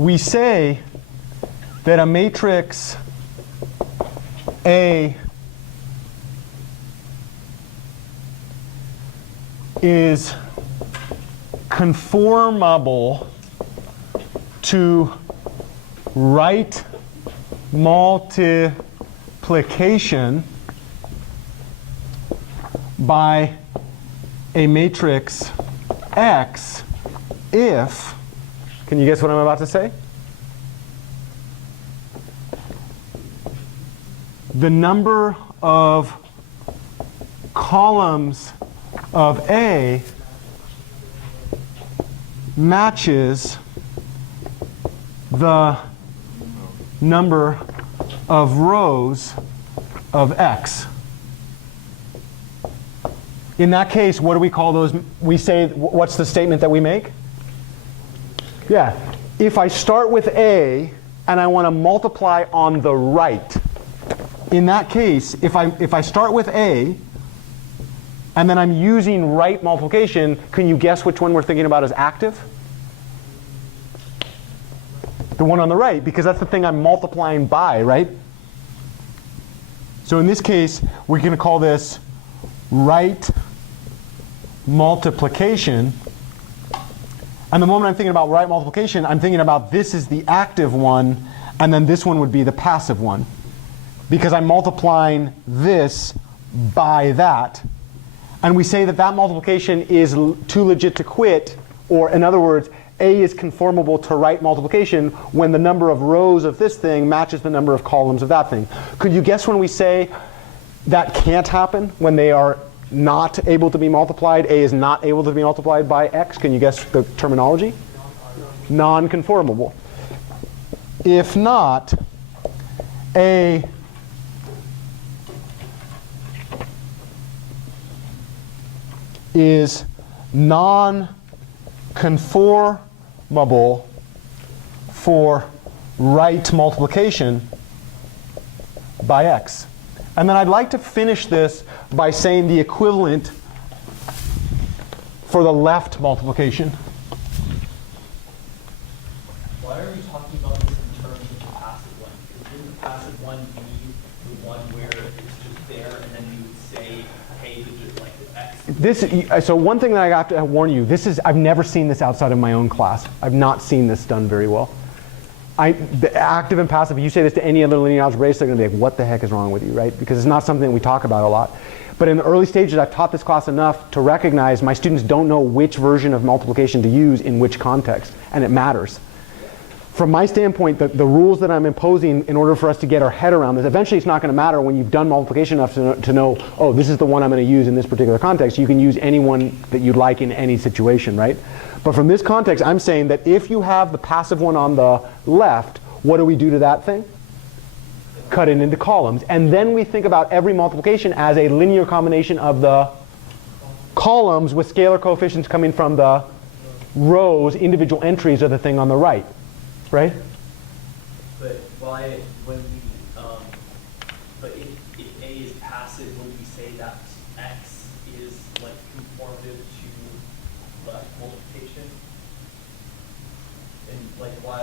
we say that a matrix A is conformable to right multiplication by a matrix X if, can you guess what I'm about to say? The number of columns of A matches the number of rows of X. In that case, what do we call those? We say, what's the statement that we make? Yeah, if I start with A and I want to multiply on the right, in that case, if I start with A and then I'm using right multiplication, can you guess which one we're thinking about as active? The one on the right, because that's the thing I'm multiplying by, right? So in this case, we're going to call this right multiplication. And the moment I'm thinking about right multiplication, I'm thinking about this is the active one, and then this one would be the passive one. Because I'm multiplying this by that. And we say that that multiplication is too legit to quit, or in other words, A is conformable to right multiplication when the number of rows of this thing matches the number of columns of that thing. Could you guess when we say that can't happen, when they are not able to be multiplied, A is not able to be multiplied by X? Can you guess the terminology? Non-conformable. If not, A is non-conformable for right multiplication by X. And then I'd like to finish this by saying the equivalent for the left multiplication. Why are you talking about this in terms of the passive one? Wouldn't the passive one be the one where it's just there and then you would say, hey, digit like X? So one thing that I have to warn you, I've never seen this outside of my own class. I've not seen this done very well. The active and passive, if you say this to any other linear algebraist, they're going to be like, what the heck is wrong with you, right? Because it's not something that we talk about a lot. But in the early stages, I've taught this class enough to recognize my students don't know which version of multiplication to use in which context, and it matters. From my standpoint, the rules that I'm imposing in order for us to get our head around this, eventually it's not going to matter when you've done multiplication enough to know, oh, this is the one I'm going to use in this particular context. You can use any one that you'd like in any situation, right? But from this context, I'm saying that if you have the passive one on the left, what do we do to that thing? Cut it into columns. And then we think about every multiplication as a linear combination of the columns with scalar coefficients coming from the rows, individual entries of the thing on the right. Right? But why, when we, but if A is passive, would we say that X is like conformative to left multiplication? And like why?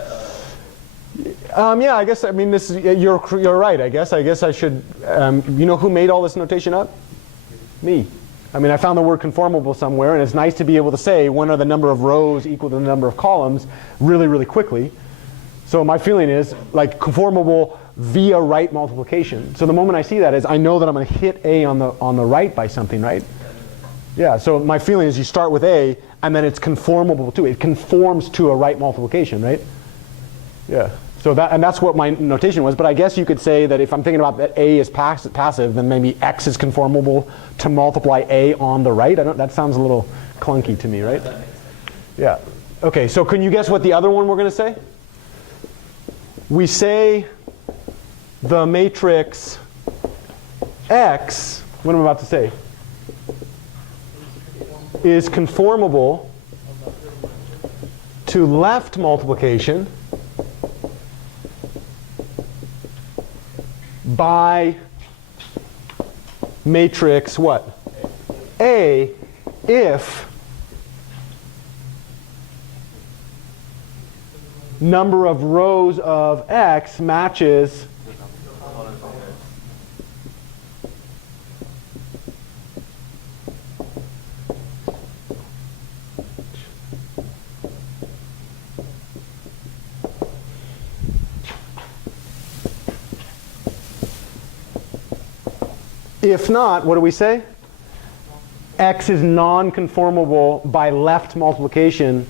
Yeah, I guess. I mean, this is, you're right. I guess I should. You know who made all this notation up? Me. I mean, I found the word conformable somewhere, and it's nice to be able to say when are the number of rows equal to the number of columns really, really quickly. So my feeling is like conformable via right multiplication. So the moment I see that is I know that I'm going to hit A on the right by something, right? Yeah. So my feeling is you start with A and then it's conformable to it. It conforms to a right multiplication, right? Yeah. So that's what my notation was. But I guess you could say that if I'm thinking about that A is passive, then maybe X is conformable to multiply A on the right. That sounds a little clunky to me, right? Yeah. Okay. So can you guess what the other one we're going to say? We say the matrix X, what am I about to say, is conformable to left multiplication by matrix what? A if number of rows of x matches if not, what do we say? X is non-conformable by left multiplication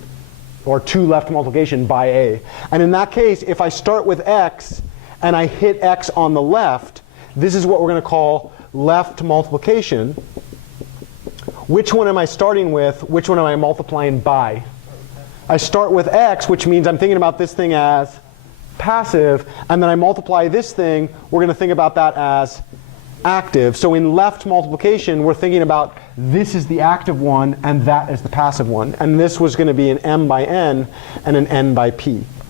or to left multiplication by A. And in that case, if I start with X and I hit X on the left, this is what we're going to call left multiplication. Which one am I starting with? Which one am I multiplying by? I start with X, which means I'm thinking about this thing as passive, and then I multiply this thing, we're going to think about that as active. So in left multiplication, we're thinking about this is the active one and that is the passive one. And this was going to be an m by n and an n by p.